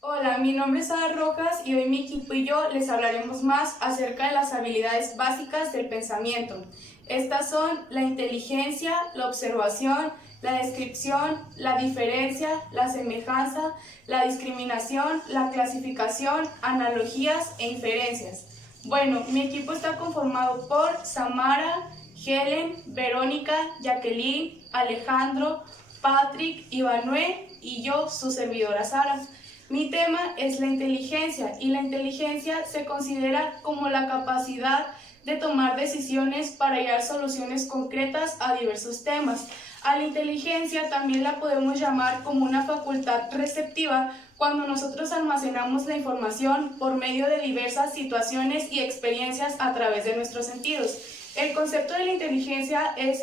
Hola, mi nombre es Ada Rojas y hoy mi equipo y yo les hablaremos más acerca de las habilidades básicas del pensamiento. Estas son la inteligencia, la observación, la descripción, la diferencia, la semejanza, la discriminación, la clasificación, analogías e inferencias. Bueno, mi equipo está conformado por Samara, Helen, Verónica, Jacqueline, Alejandro, Patrick, Ivanue y yo, su servidora Sara. Mi tema es la inteligencia y la inteligencia se considera como la capacidad de tomar decisiones para hallar soluciones concretas a diversos temas. A la inteligencia también la podemos llamar como una facultad receptiva cuando nosotros almacenamos la información por medio de diversas situaciones y experiencias a través de nuestros sentidos. El concepto de la inteligencia es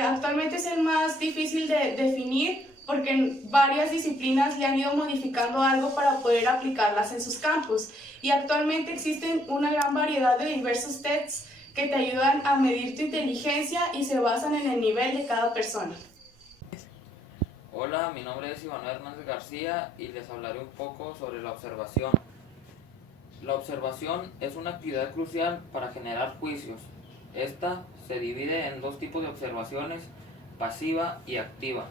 actualmente es el más difícil de definir porque varias disciplinas le han ido modificando algo para poder aplicarlas en sus campos. Y actualmente existen una gran variedad de diversos tests que te ayudan a medir tu inteligencia y se basan en el nivel de cada persona. Hola, mi nombre es Iván Hernández García y les hablaré un poco sobre la observación. La observación es una actividad crucial para generar juicios. Esta se divide en dos tipos de observaciones, pasiva y activa.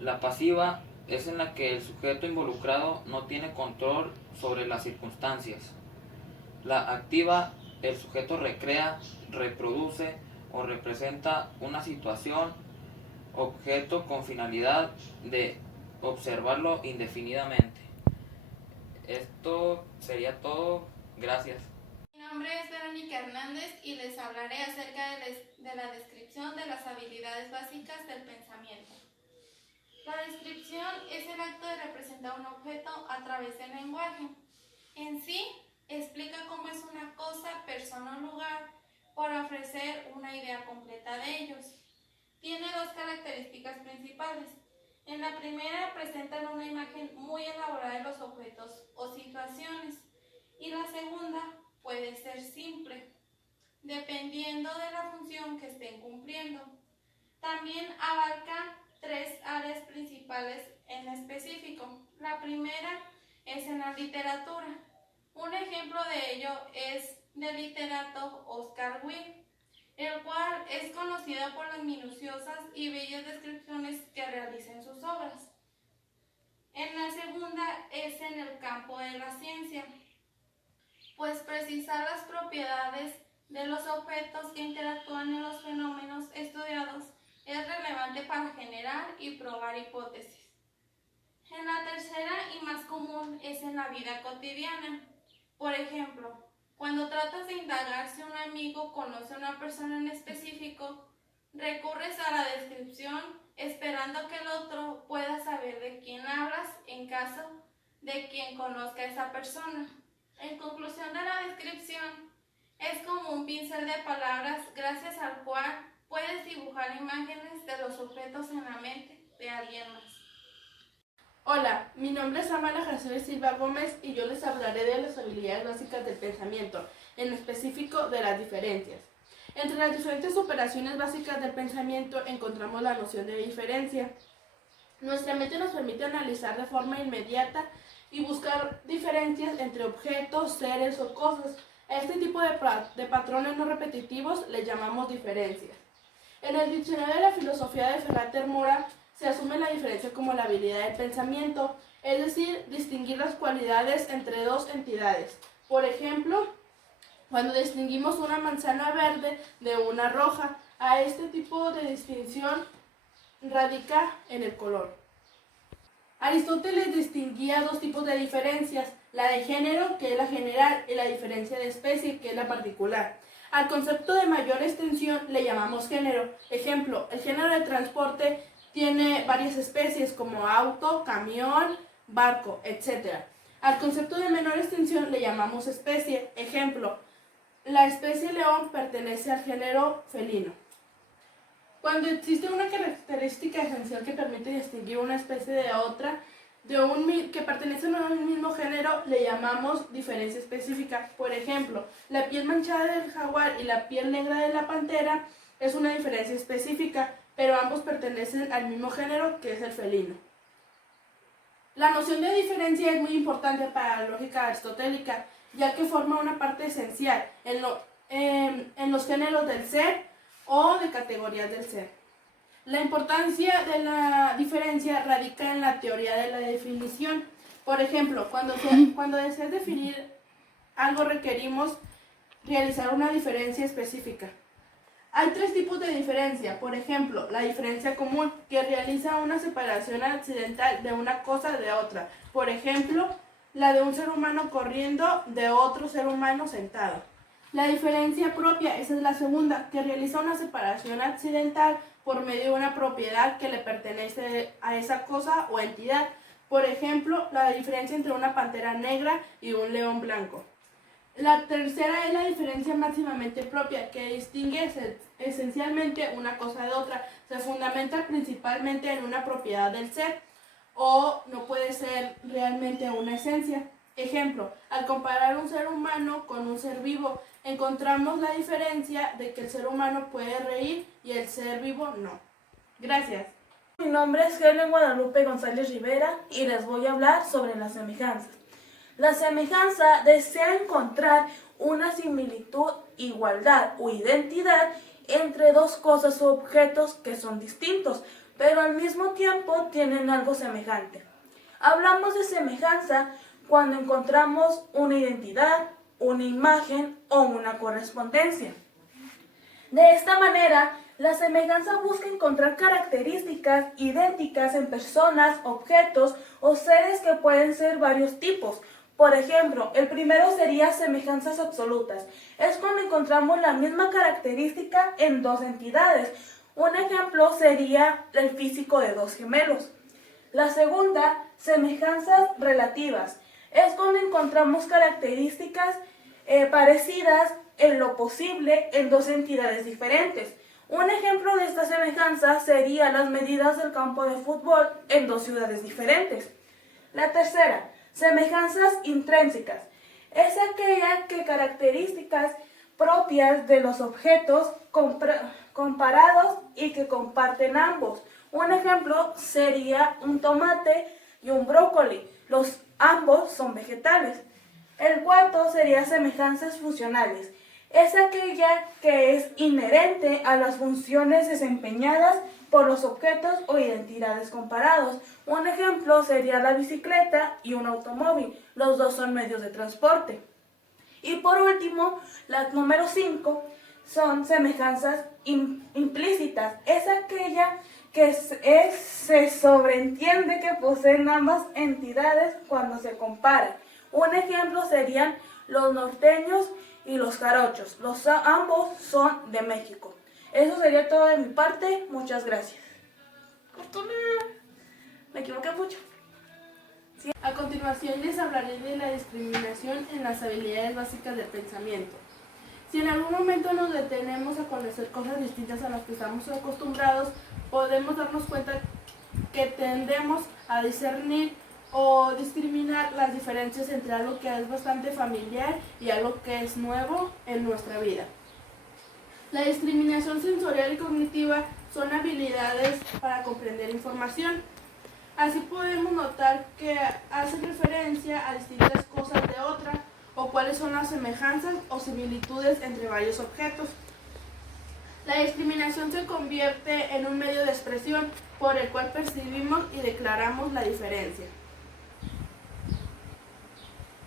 La pasiva es en la que el sujeto involucrado no tiene control sobre las circunstancias. La activa, el sujeto recrea, reproduce o representa una situación, objeto con finalidad de observarlo indefinidamente. Esto sería todo. Gracias. Mi nombre es Verónica Hernández y les hablaré acerca de la descripción de las habilidades básicas del pensamiento. La descripción es el acto de representar un objeto a través del lenguaje. En sí, explica cómo es una cosa, persona o lugar para ofrecer una idea completa de ellos. Tiene dos características principales. En la primera presentan una imagen muy elaborada de los objetos o situaciones y la segunda puede ser simple, dependiendo de la función que estén cumpliendo. También abarca tres áreas principales en específico. La primera es en la literatura. Un ejemplo de ello es del literato Oscar Wilde, el cual es conocido por las minuciosas y bellas descripciones que realiza en sus obras. En la segunda es en el campo de la ciencia, pues precisar las propiedades de los objetos que interactúan en los fenómenos estudiados es relevante para generar y probar hipótesis. En la tercera y más común es en la vida cotidiana. Por ejemplo, cuando tratas de indagar si un amigo conoce a una persona en específico, recurres a la descripción esperando que el otro pueda saber de quién hablas en caso de quien conozca a esa persona. En conclusión de la descripción, es como un pincel de palabras gracias al cual puedes dibujar imágenes de los objetos en la mente de alguien más. Hola, mi nombre es Amara José Silva Gómez y yo les hablaré de las habilidades básicas del pensamiento, en específico de las diferencias. Entre las diferentes operaciones básicas del pensamiento encontramos la noción de diferencia. Nuestra mente nos permite analizar de forma inmediata y buscar diferencias entre objetos, seres o cosas. A este tipo de patrones no repetitivos les llamamos diferencias. En el diccionario de la filosofía de Ferrater Mora se asume la diferencia como la habilidad del pensamiento, es decir, distinguir las cualidades entre dos entidades. Por ejemplo, cuando distinguimos una manzana verde de una roja, a este tipo de distinción radica en el color. Aristóteles distinguía dos tipos de diferencias, la de género, que es la general, y la diferencia de especie, que es la particular. Al concepto de mayor extensión le llamamos género. Ejemplo, el género de transporte tiene varias especies como auto, camión, barco, etc. Al concepto de menor extensión le llamamos especie. Ejemplo, la especie león pertenece al género felino. Cuando existe una característica esencial que permite distinguir una especie de otra, que pertenecen a un mismo género, le llamamos diferencia específica. Por ejemplo, la piel manchada del jaguar y la piel negra de la pantera es una diferencia específica, pero ambos pertenecen al mismo género, que es el felino. La noción de diferencia es muy importante para la lógica aristotélica, ya que forma una parte esencial en los géneros del ser o de categorías del ser. La importancia de la diferencia radica en la teoría de la definición. Por ejemplo, cuando deseas definir algo requerimos realizar una diferencia específica. Hay 3 tipos de diferencia. Por ejemplo, la diferencia común, que realiza una separación accidental de una cosa de otra. Por ejemplo, la de un ser humano corriendo de otro ser humano sentado. La diferencia propia, esa es la segunda, que realiza una separación accidental por medio de una propiedad que le pertenece a esa cosa o entidad. Por ejemplo, la diferencia entre una pantera negra y un león blanco. La tercera es la diferencia máximamente propia, que distingue esencialmente una cosa de otra. Se fundamenta principalmente en una propiedad del ser o no puede ser realmente una esencia. Ejemplo, al comparar un ser humano con un ser vivo, encontramos la diferencia de que el ser humano puede reír y el ser vivo no. Gracias. Mi nombre es Helen Guadalupe González Rivera y les voy a hablar sobre las semejanzas. La semejanza desea encontrar una similitud, igualdad o identidad entre dos cosas o objetos que son distintos, pero al mismo tiempo tienen algo semejante. Hablamos de semejanza cuando encontramos una identidad, una imagen o una correspondencia. De esta manera, la semejanza busca encontrar características idénticas en personas, objetos o seres que pueden ser varios tipos. Por ejemplo, el primero sería semejanzas absolutas. Es cuando encontramos la misma característica en dos entidades. Un ejemplo sería el físico de dos gemelos. La segunda, semejanzas relativas. Es cuando encontramos características parecidas en lo posible en dos entidades diferentes. Un ejemplo de esta semejanza sería las medidas del campo de fútbol en dos ciudades diferentes. La tercera, semejanzas intrínsecas. Es aquella que características propias de los objetos comparados y que comparten ambos. Un ejemplo sería un tomate y un brócoli. Ambos son vegetales. El cuarto sería semejanzas funcionales. Es aquella que es inherente a las funciones desempeñadas por los objetos o identidades comparados. Un ejemplo sería la bicicleta y un automóvil. Los dos son medios de transporte. Y por último, la número 5 son semejanzas implícitas. Es aquella que se sobreentiende que poseen ambas entidades cuando se comparan. Un ejemplo serían los norteños y los jarochos. Ambos son de México. Eso sería todo de mi parte. Muchas gracias. Me equivoqué mucho. Sí. A continuación les hablaré de la discriminación en las habilidades básicas del pensamiento. Si en algún momento nos detenemos a conocer cosas distintas a las que estamos acostumbrados, podemos darnos cuenta que tendemos a discernir o discriminar las diferencias entre algo que es bastante familiar y algo que es nuevo en nuestra vida. La discriminación sensorial y cognitiva son habilidades para comprender información. Así podemos notar que hacen referencia a distintas cosas de otra o cuáles son las semejanzas o similitudes entre varios objetos. La discriminación se convierte en un medio de expresión por el cual percibimos y declaramos la diferencia.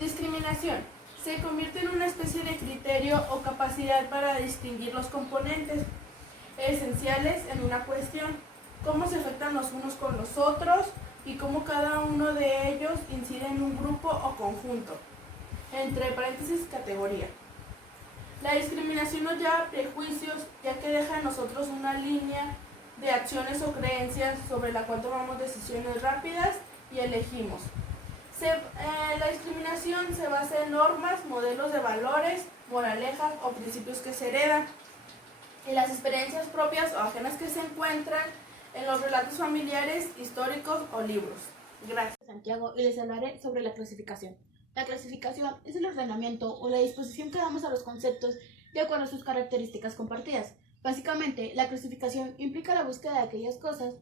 Discriminación. Se convierte en una especie de criterio o capacidad para distinguir los componentes esenciales en una cuestión, cómo se afectan los unos con los otros y cómo cada uno de ellos incide en un grupo o conjunto, entre paréntesis categoría. La discriminación nos lleva a prejuicios, ya que deja en nosotros una línea de acciones o creencias sobre la cual tomamos decisiones rápidas y elegimos. La discriminación se basa en normas, modelos de valores, moralejas o principios que se heredan, y las experiencias propias o ajenas que se encuentran en los relatos familiares, históricos o libros. Gracias. Santiago, y les hablaré sobre la clasificación. La clasificación es el ordenamiento o la disposición que damos a los conceptos de acuerdo a sus características compartidas. Básicamente, la clasificación implica la búsqueda de aquellas cosas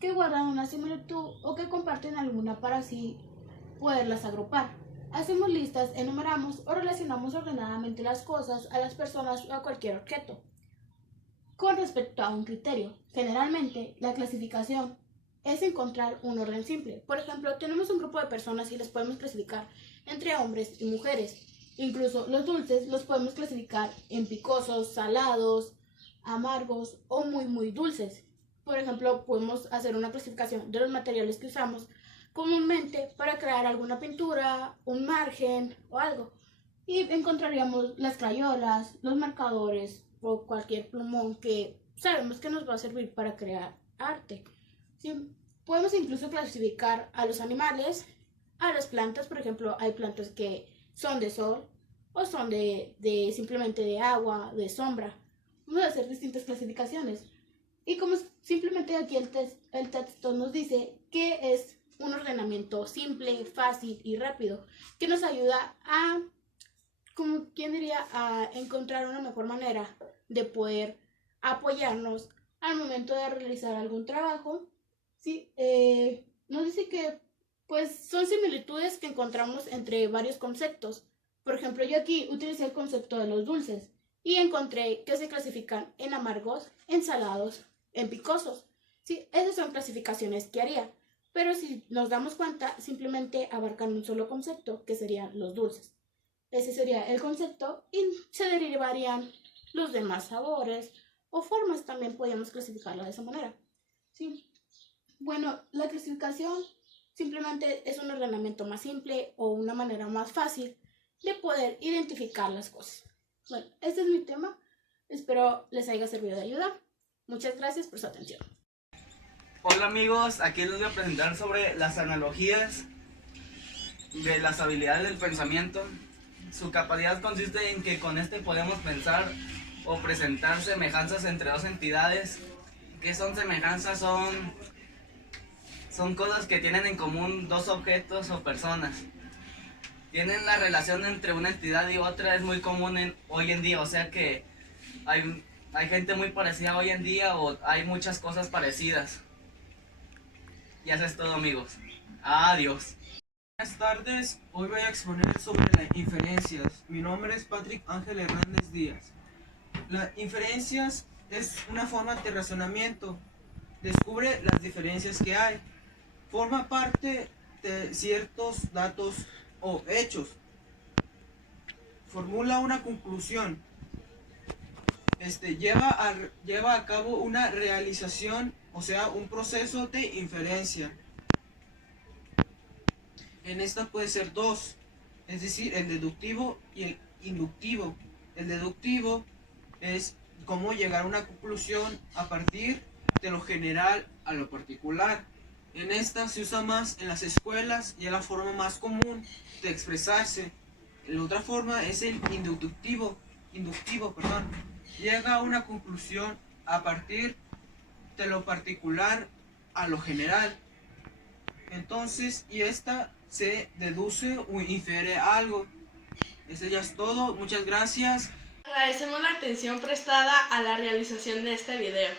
que guardan una similitud o que comparten alguna para así poderlas agrupar. Hacemos listas, enumeramos o relacionamos ordenadamente las cosas a las personas o a cualquier objeto. Con respecto a un criterio, generalmente la clasificación es encontrar un orden simple. Por ejemplo, tenemos un grupo de personas y las podemos clasificar entre hombres y mujeres. Incluso los dulces los podemos clasificar en picosos, salados, amargos o muy dulces. Por ejemplo, podemos hacer una clasificación de los materiales que usamos comúnmente para crear alguna pintura, un margen o algo. Y encontraríamos las crayolas, los marcadores o cualquier plumón que sabemos que nos va a servir para crear arte. ¿Sí? Podemos incluso clasificar a los animales, a las plantas. Por ejemplo, hay plantas que son de sol o son de simplemente de agua, de sombra. Vamos a hacer distintas clasificaciones. Y como simplemente aquí el texto nos dice que es un ordenamiento simple, fácil y rápido, que nos ayuda a, como quien diría, a encontrar una mejor manera de poder apoyarnos al momento de realizar algún trabajo. ¿Sí? Nos dice que pues son similitudes que encontramos entre varios conceptos. Por ejemplo, yo aquí utilicé el concepto de los dulces y encontré que se clasifican en amargos, en salados, en picosos. ¿Sí? Esas son clasificaciones que haría. Pero si nos damos cuenta, simplemente abarcan un solo concepto, que serían los dulces. Ese sería el concepto y se derivarían los demás sabores o formas, también podríamos clasificarlo de esa manera. ¿Sí? Bueno, la clasificación simplemente es un ordenamiento más simple o una manera más fácil de poder identificar las cosas. Bueno, este es mi tema. Espero les haya servido de ayuda. Muchas gracias por su atención. Hola amigos, aquí les voy a presentar sobre las analogías de las habilidades del pensamiento. Su capacidad consiste en que con este podemos pensar o presentar semejanzas entre dos entidades. ¿Qué son semejanzas? Son cosas que tienen en común dos objetos o personas. Tienen la relación entre una entidad y otra, es muy común hoy en día, o sea que hay gente muy parecida hoy en día o hay muchas cosas parecidas. Y eso es todo amigos. Adiós. Buenas tardes, hoy voy a exponer sobre las inferencias. Mi nombre es Patrick Ángel Hernández Díaz. Las inferencias es una forma de razonamiento. Descubre las diferencias que hay. Forma parte de ciertos datos o hechos. Formula una conclusión. Lleva a cabo una realización, o sea, un proceso de inferencia. En esta puede ser dos, es decir, el deductivo y el inductivo. El deductivo es cómo llegar a una conclusión a partir de lo general a lo particular. En esta se usa más en las escuelas y es la forma más común de expresarse. La otra forma es el inductivo, llega a una conclusión a partir de lo particular a lo general. Entonces, y esta se deduce o infiere algo. Eso ya es todo, muchas gracias. Agradecemos la atención prestada a la realización de este video.